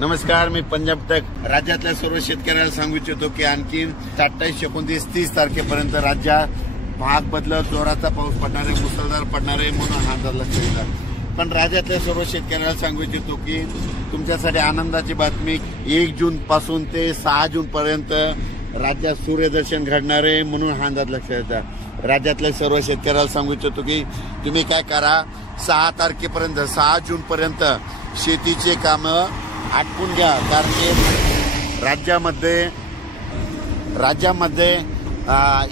नमस्कार, मी पंजाब तक राज्यातल्या सर्व शेतकऱ्यांना सांगू इच्छितो की आणखी 28, 29, 30 तारखेपर्यंत राज्यात भाग बदलत जोराचा पाऊस पडणार आहे, मुसळधार पडणार आहे म्हणून हा अंदाज लक्षात येतात। पण राज्यातल्या सर्व शेतकऱ्यांना सांगू इच्छितो की तुमच्यासाठी आनंदाची बातमी 1 जून पासून ते 6 जून पर्यंत राज्यात सूर्यदर्शन घडणार आहे म्हणून हा अंदाज लक्षात येतात। राज्यातल्या सर्व शेतकऱ्याला सांगू इच्छितो की तुम्ही काय करा, 6 तारखेपर्यंत 6 जून पर्यंत शेतीचे कामं आटपून घ्या, कारण की राज्यामध्ये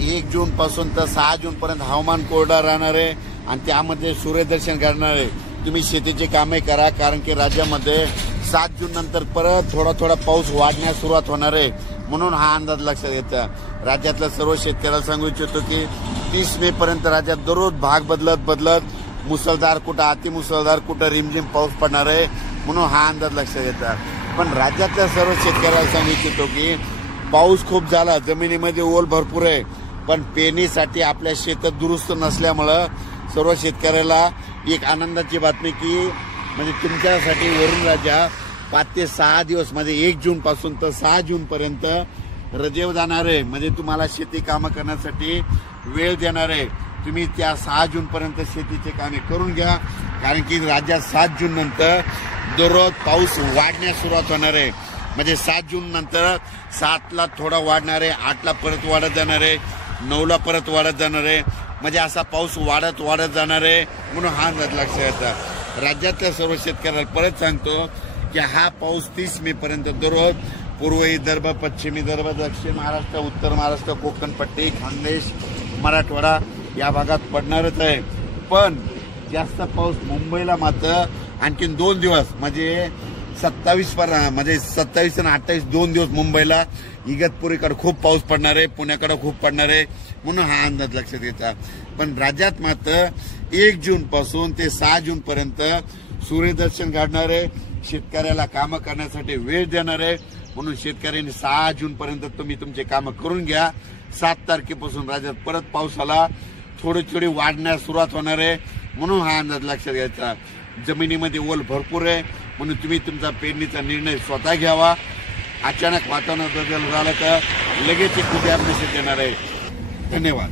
1 जून पासून तर 6 जून पर्यंत हवामान कोरडा राहणार आहे आणि त्यामध्ये सूर्यदर्शन घडणार आहे। तुम्ही शेतीचे कामे करा, कारण की राज्यामध्ये 7 जून नंतर परत थोडा पाऊस वाढण्यास सुरुवात होणार आहे म्हणून हा अंदाज लक्षात येतो। राज्यातल्या सर्व शेतकऱ्याला सांगू इच्छितो की 30 मे पर्यंत राज्यात दररोज भाग बदलत मुसळधार, कुठं अतिमुसळधार, कुठं रिमझिम पाऊस पडणार आहे म्हणून हा अंदाज लक्षात येतात। पण राज्यातल्या सर्व शेतकऱ्याला सांगू इच्छितो की पाऊस खूप झाला, जमिनीमध्ये ओल भरपूर आहे, पण पेरणीसाठी आपल्या शेतात दुरुस्त नसल्यामुळं सर्व शेतकऱ्याला एक आनंदाची बातमी की म्हणजे तुमच्यासाठी वरून राज्या 5 ते 6 दिवस म्हणजे 1 जून पासून तर 6 जून पर्यंत रजेवर जाणार आहे, म्हणजे तुम्हाला शेती कामं करण्यासाठी वेळ देणार आहे। तुम्ही त्या 6 जून पर्यंत शेतीचे कामे करून घ्या, कारण की राज्यात 7 जून नंतर दररोज पाऊस वाढण्यास सुरुवात होणार आहे। म्हणजे 7 जून नंतर 7ला थोडा वाढणार आहे, 8ला परत वाढत जाणार आहे, 9ला परत वाढत जाणार आहे, म्हणजे असा पाऊस वाढत जाणार आहे म्हणून हा अंदाज लक्षात येतात। राज्यातल्या सर्व शेतकऱ्यांना परत सांगतो की हा पाऊस 30 मे पर्यंत दररोज पूर्व विदर्भ, पश्चिम विदर्भ, दक्षिण महाराष्ट्र, उत्तर महाराष्ट्र, कोकण पट्टी, खानदेश, मराठवाडा या भागात पडणारच आहे। पण जास्त पाऊस मुंबईला मात्र आणखीन 2 दिवस म्हणजे 27 आणि 28 2 दिवस मुंबईला, इगतपुरीकडे खूप पाऊस पडणार आहे, पुण्याकडे खूप पडणार आहे म्हणून हा अंदाज लक्षात येतात। पण राज्यात मात्र 1 जून पासून ते 6 जून पर्यंत सूर्यदर्शन घडणार आहे, शेतकऱ्याला कामं करण्यासाठी वेळ देणार आहे म्हणून शेतकऱ्यांनी 6 जून पर्यंत तुम्ही तुमचे कामं करून घ्या। 7 तारखेपासून राज्यात परत पावसाला थोडी वाढण्यास सुरुवात होणार आहे म्हणून हा अंदाज लक्षात घ्यायचा। जमिनीमध्ये ओल भरपूर आहे म्हणून तुम्ही तुमचा पेरणीचा निर्णय स्वतः घ्यावा। अचानक वातावरणात बदल झाला तर लगेच एक उद्या मेसेज येणार आहे। धन्यवाद।